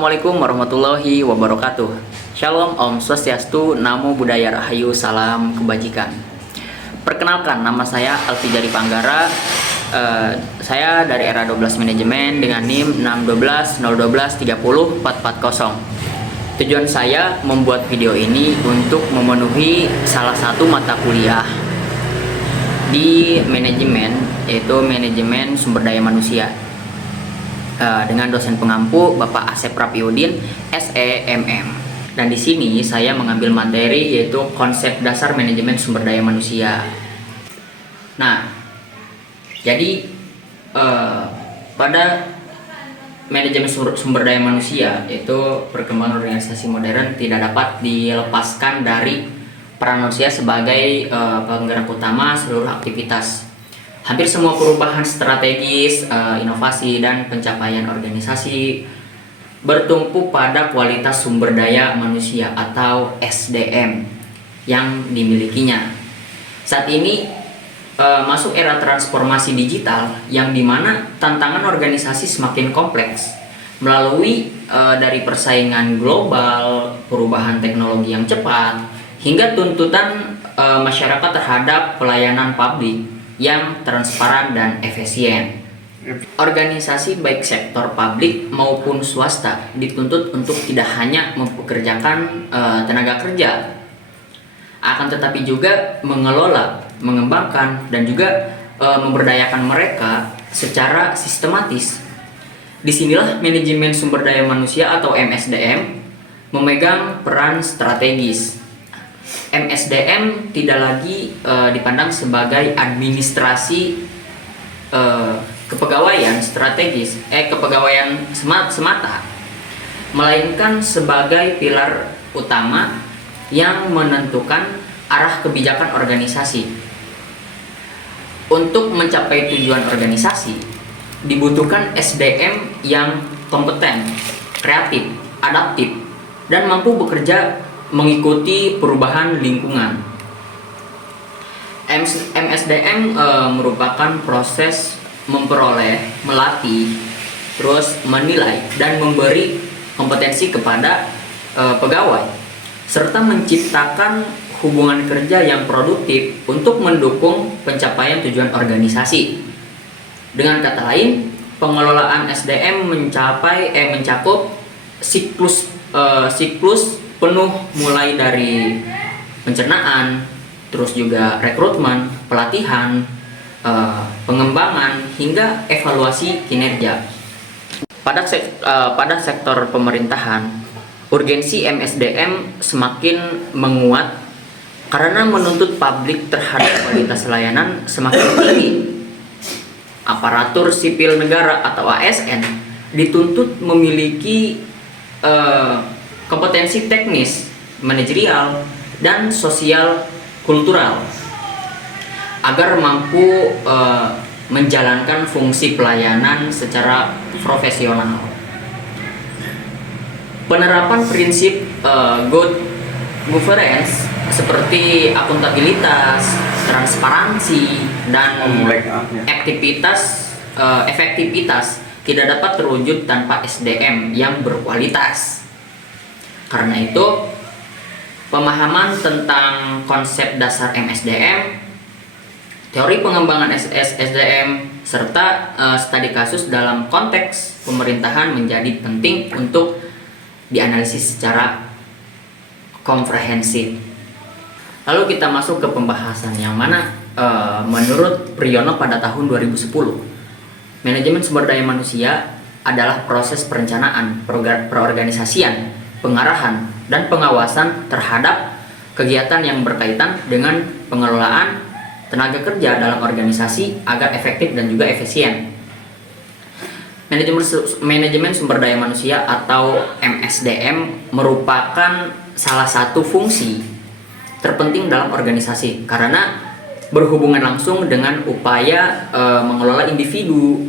Assalamualaikum warahmatullahi wabarakatuh. Shalom, Om Swastiastu, Namo Buddhaya Rahayu, Salam Kebajikan. Perkenalkan, nama saya Alfi Jari Panggara. Saya dari Era 12 Manajemen dengan NIM 612-012-30-440. Tujuan saya membuat video ini untuk memenuhi salah satu mata kuliah di manajemen, yaitu Manajemen Sumber Daya Manusia, dengan dosen pengampu Bapak Asep Rapiudin, SEMM. Dan di sini saya mengambil materi yaitu konsep dasar manajemen sumber daya manusia. Nah, jadi pada manajemen sumber daya manusia, yaitu perkembangan organisasi modern, tidak dapat dilepaskan dari peran manusia sebagai penggerak utama seluruh aktivitas. Hampir semua perubahan strategis, inovasi, dan pencapaian organisasi bertumpu pada kualitas sumber daya manusia atau SDM yang dimilikinya. Saat ini masuk era transformasi digital yang dimana tantangan organisasi semakin kompleks melalui dari persaingan global, perubahan teknologi yang cepat, hingga tuntutan masyarakat terhadap pelayanan publik yang transparan dan efisien. Organisasi baik sektor publik maupun swasta dituntut untuk tidak hanya mempekerjakan tenaga kerja, akan tetapi juga mengelola, mengembangkan, dan juga memberdayakan mereka secara sistematis. Disinilah manajemen sumber daya manusia atau MSDM memegang peran strategis. MSDM tidak lagi dipandang sebagai administrasi kepegawaian strategis, kepegawaian semata, melainkan sebagai pilar utama yang menentukan arah kebijakan organisasi. Untuk mencapai tujuan organisasi, dibutuhkan SDM yang kompeten, kreatif, adaptif, dan mampu bekerja mengikuti perubahan lingkungan. MSDM merupakan proses memperoleh, melatih, terus menilai, dan memberi kompetensi kepada pegawai, serta menciptakan hubungan kerja yang produktif untuk mendukung pencapaian tujuan organisasi. Dengan kata lain, pengelolaan SDM mencakup siklus penuh, mulai dari pencernaan, terus juga rekrutmen, pelatihan, pengembangan, hingga evaluasi kinerja. Pada sektor pemerintahan, urgensi MSDM semakin menguat karena menuntut publik terhadap kualitas layanan semakin tinggi. Aparatur sipil negara atau ASN dituntut memiliki kompetensi teknis, manajerial, dan sosial kultural agar mampu menjalankan fungsi pelayanan secara profesional. Penerapan prinsip good governance seperti akuntabilitas, transparansi, dan efektivitas tidak dapat terwujud tanpa SDM yang berkualitas. Karena itu, pemahaman tentang konsep dasar MSDM, teori pengembangan SDM, serta studi kasus dalam konteks pemerintahan menjadi penting untuk dianalisis secara komprehensif. Lalu kita masuk ke pembahasan yang mana menurut Priyono pada tahun 2010, manajemen sumber daya manusia adalah proses perencanaan, perorganisasian, pengarahan, dan pengawasan terhadap kegiatan yang berkaitan dengan pengelolaan tenaga kerja dalam organisasi agar efektif dan juga efisien. Manajemen sumber daya manusia atau MSDM merupakan salah satu fungsi terpenting dalam organisasi karena berhubungan langsung dengan upaya mengelola individu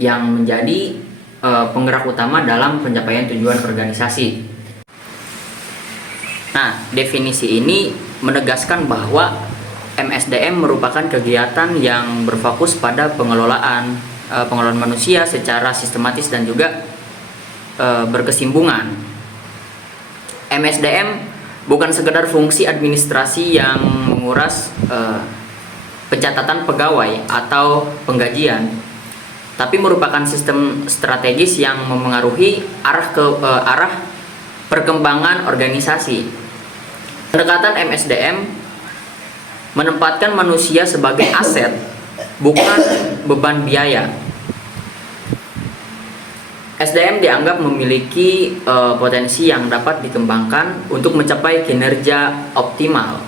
yang menjadi penggerak utama dalam pencapaian tujuan organisasi. Nah, definisi ini menegaskan bahwa MSDM merupakan kegiatan yang berfokus pada pengelolaan manusia secara sistematis dan juga berkesinambungan. MSDM bukan sekedar fungsi administrasi yang menguras pencatatan pegawai atau penggajian, tapi merupakan sistem strategis yang memengaruhi arah perkembangan organisasi. Pendekatan MSDM menempatkan manusia sebagai aset, bukan beban biaya. SDM dianggap memiliki potensi yang dapat dikembangkan untuk mencapai kinerja optimal.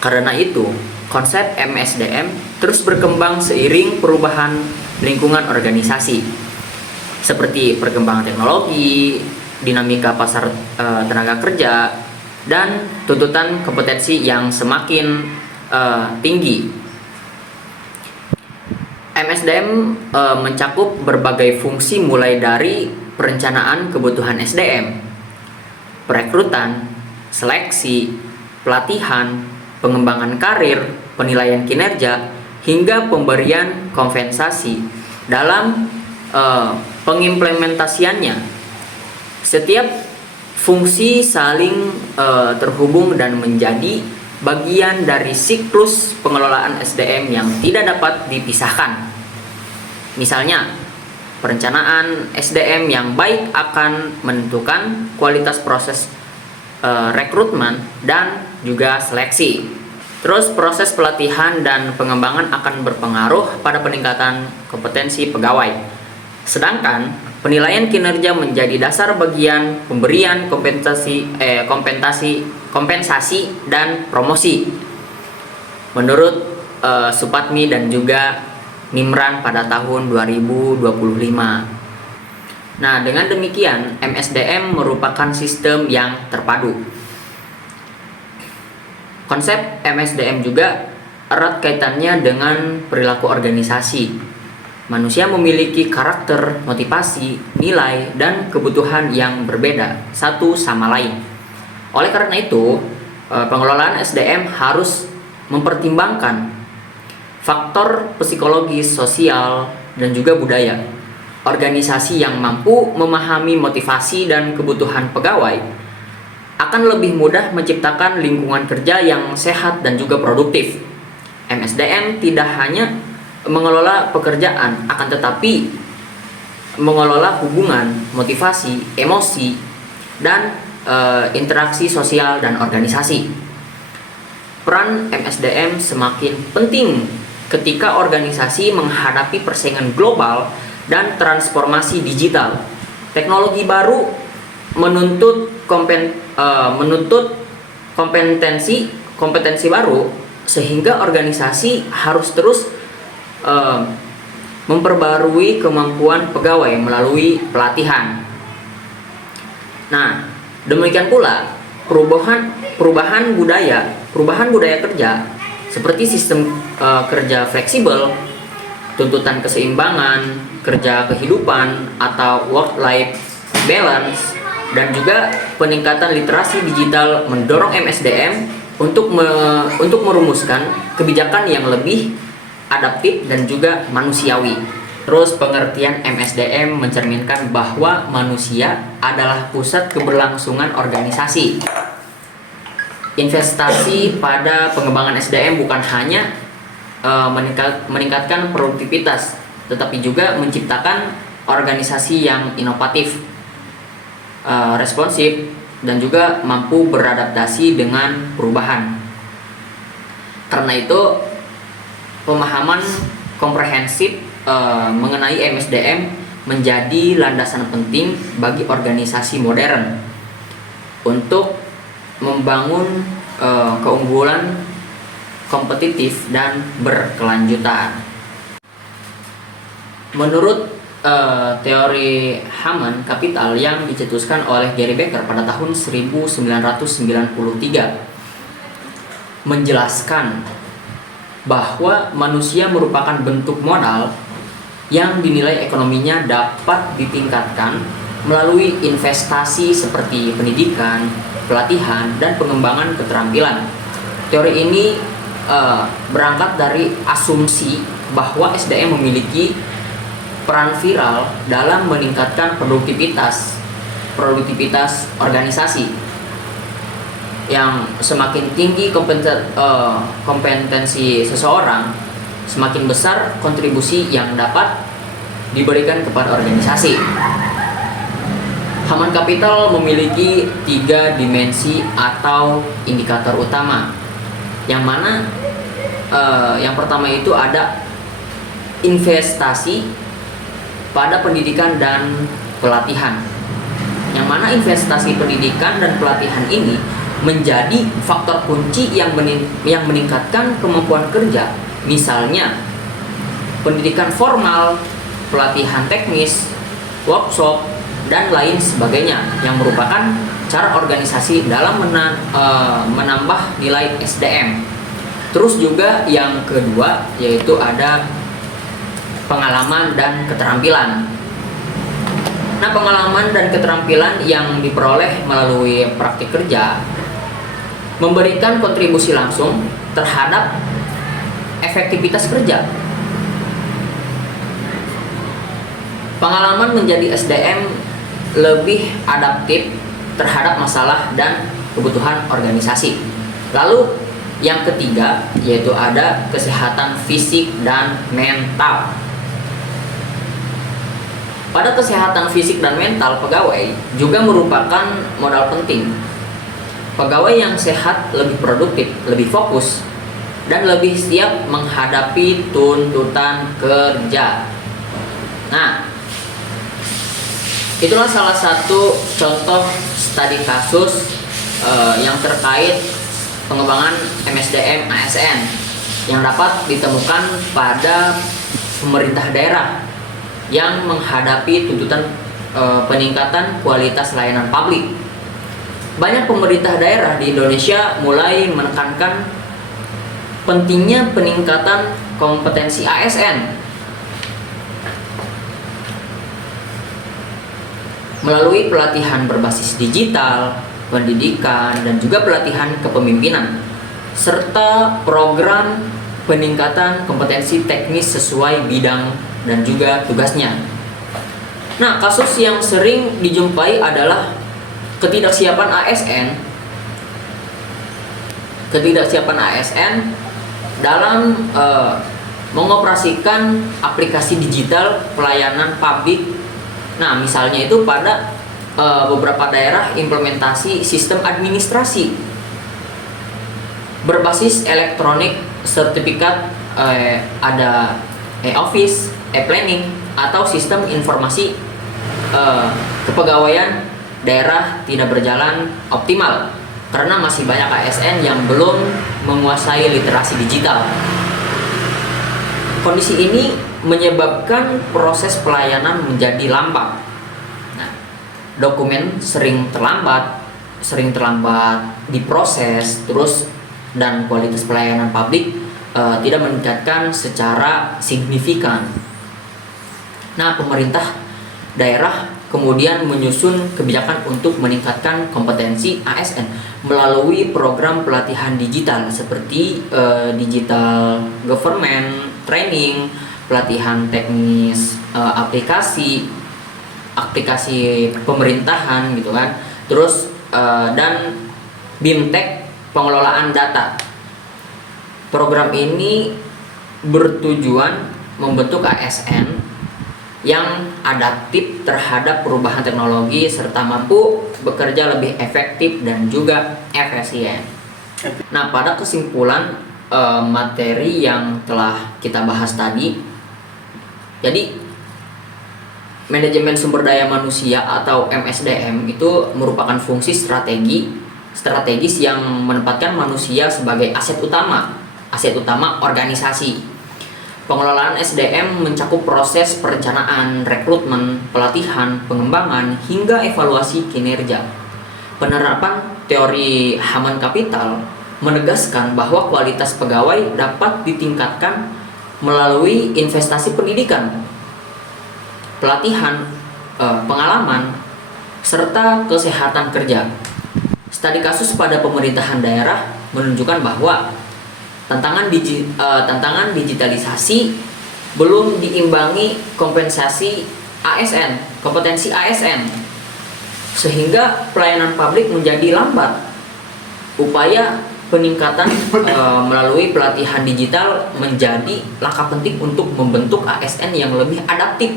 Karena itu, konsep MSDM terus berkembang seiring perubahan lingkungan organisasi, seperti perkembangan teknologi, dinamika pasar tenaga kerja, dan tuntutan kompetensi yang semakin tinggi. MSDM mencakup berbagai fungsi mulai dari perencanaan kebutuhan SDM, perekrutan, seleksi, pelatihan, pengembangan karir, penilaian kinerja, hingga pemberian kompensasi dalam pengimplementasiannya. Setiap fungsi saling terhubung dan menjadi bagian dari siklus pengelolaan SDM yang tidak dapat dipisahkan. Misalnya, perencanaan SDM yang baik akan menentukan kualitas proses rekrutmen dan juga seleksi. Terus proses pelatihan dan pengembangan akan berpengaruh pada peningkatan kompetensi pegawai. Sedangkan penilaian kinerja menjadi dasar bagian pemberian kompensasi dan promosi. Menurut Supatmi dan juga Nimran pada tahun 2025. Nah, dengan demikian MSDM merupakan sistem yang terpadu. Konsep MSDM juga erat kaitannya dengan perilaku organisasi. Manusia memiliki karakter, motivasi, nilai, dan kebutuhan yang berbeda satu sama lain. Oleh karena itu, pengelolaan SDM harus mempertimbangkan faktor psikologis, sosial, dan juga budaya. Organisasi yang mampu memahami motivasi dan kebutuhan pegawai akan lebih mudah menciptakan lingkungan kerja yang sehat dan juga produktif. MSDM tidak hanya mengelola pekerjaan, akan tetapi mengelola hubungan, motivasi, emosi, dan interaksi sosial dan organisasi. Peran MSDM semakin penting ketika organisasi menghadapi persaingan global dan transformasi digital. Teknologi baru menuntut kompetensi baru, sehingga organisasi harus terus memperbarui kemampuan pegawai melalui pelatihan. Nah, demikian pula perubahan budaya kerja seperti sistem kerja fleksibel, tuntutan keseimbangan, kerja kehidupan atau work-life balance, dan juga peningkatan literasi digital mendorong MSDM untuk merumuskan kebijakan yang lebih adaptif dan juga manusiawi. Terus pengertian MSDM mencerminkan bahwa manusia adalah pusat keberlangsungan organisasi. Investasi pada pengembangan SDM bukan hanya meningkatkan produktivitas, tetapi juga menciptakan organisasi yang inovatif, responsif, dan juga mampu beradaptasi dengan perubahan. Karena itu, pemahaman komprehensif mengenai MSDM menjadi landasan penting bagi organisasi modern untuk membangun keunggulan kompetitif dan berkelanjutan. Menurut teori Human Capital yang dicetuskan oleh Gary Becker pada tahun 1993, menjelaskan bahwa manusia merupakan bentuk modal yang dinilai ekonominya dapat ditingkatkan melalui investasi seperti pendidikan, pelatihan, dan pengembangan keterampilan. Teori ini berangkat dari asumsi bahwa SDM memiliki peran viral dalam meningkatkan produktivitas organisasi. Yang semakin tinggi kompetensi seseorang, semakin besar kontribusi yang dapat diberikan kepada organisasi. Human Capital memiliki 3 dimensi atau indikator utama, yang mana yang pertama itu ada investasi pada pendidikan dan pelatihan, yang mana investasi pendidikan dan pelatihan ini menjadi faktor kunci yang meningkatkan kemampuan kerja. Misalnya pendidikan formal, pelatihan teknis, workshop, dan lain sebagainya, yang merupakan cara organisasi dalam menambah nilai SDM. Terus juga yang kedua yaitu ada pengalaman dan keterampilan. Nah, pengalaman dan keterampilan yang diperoleh melalui praktik kerja memberikan kontribusi langsung terhadap efektivitas kerja. Pengalaman menjadi SDM lebih adaptif terhadap masalah dan kebutuhan organisasi. Lalu yang ketiga yaitu ada kesehatan fisik dan mental. Pada kesehatan fisik dan mental pegawai juga merupakan modal penting. Pegawai yang sehat lebih produktif, lebih fokus, dan lebih siap menghadapi tuntutan kerja. Nah, itulah salah satu contoh studi kasus yang terkait pengembangan MSDM ASN yang dapat ditemukan pada pemerintah daerah yang menghadapi tuntutan peningkatan kualitas layanan publik. Banyak pemerintah daerah di Indonesia mulai menekankan pentingnya peningkatan kompetensi ASN melalui pelatihan berbasis digital, pendidikan, dan juga pelatihan kepemimpinan, serta program peningkatan kompetensi teknis sesuai bidang dan juga tugasnya. Nah, kasus yang sering dijumpai adalah ketidaksiapan ASN dalam mengoperasikan aplikasi digital pelayanan publik. Nah, misalnya itu pada beberapa daerah implementasi sistem administrasi berbasis elektronik sertifikat, ada e-office, e-planning, atau sistem informasi kepegawaian daerah tidak berjalan optimal karena masih banyak ASN yang belum menguasai literasi digital. Kondisi ini menyebabkan proses pelayanan menjadi lambat. Nah, dokumen sering terlambat diproses, terus dan kualitas pelayanan publik tidak meningkatkan secara signifikan. Nah, pemerintah daerah kemudian menyusun kebijakan untuk meningkatkan kompetensi ASN melalui program pelatihan digital seperti digital government training, pelatihan teknis aplikasi pemerintahan gitu kan, terus dan BIMTEK pengelolaan data. Program ini bertujuan membentuk ASN yang adaptif terhadap perubahan teknologi serta mampu bekerja lebih efektif dan juga efisien. Nah, pada kesimpulan materi yang telah kita bahas tadi, jadi manajemen sumber daya manusia atau MSDM itu merupakan fungsi strategis yang menempatkan manusia sebagai aset utama organisasi. Pengelolaan SDM mencakup proses perencanaan, rekrutmen, pelatihan, pengembangan, hingga evaluasi kinerja. Penerapan teori Human Capital menegaskan bahwa kualitas pegawai dapat ditingkatkan melalui investasi pendidikan, pelatihan, pengalaman, serta kesehatan kerja. Studi kasus pada pemerintahan daerah menunjukkan bahwa tantangan digitalisasi belum diimbangi kompensasi ASN, kompetensi ASN, sehingga pelayanan publik menjadi lambat. Upaya peningkatan melalui pelatihan digital menjadi langkah penting untuk membentuk ASN yang lebih adaptif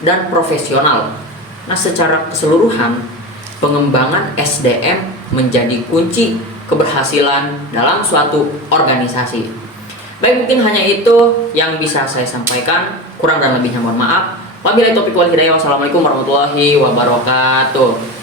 dan profesional. Nah, secara keseluruhan, pengembangan SDM menjadi kunci keberhasilan dalam suatu organisasi. Baik, mungkin hanya itu yang bisa saya sampaikan. Kurang dan lebihnya mohon maaf. Wabillahi taufiq wal hidayah. Wassalamualaikum warahmatullahi wabarakatuh.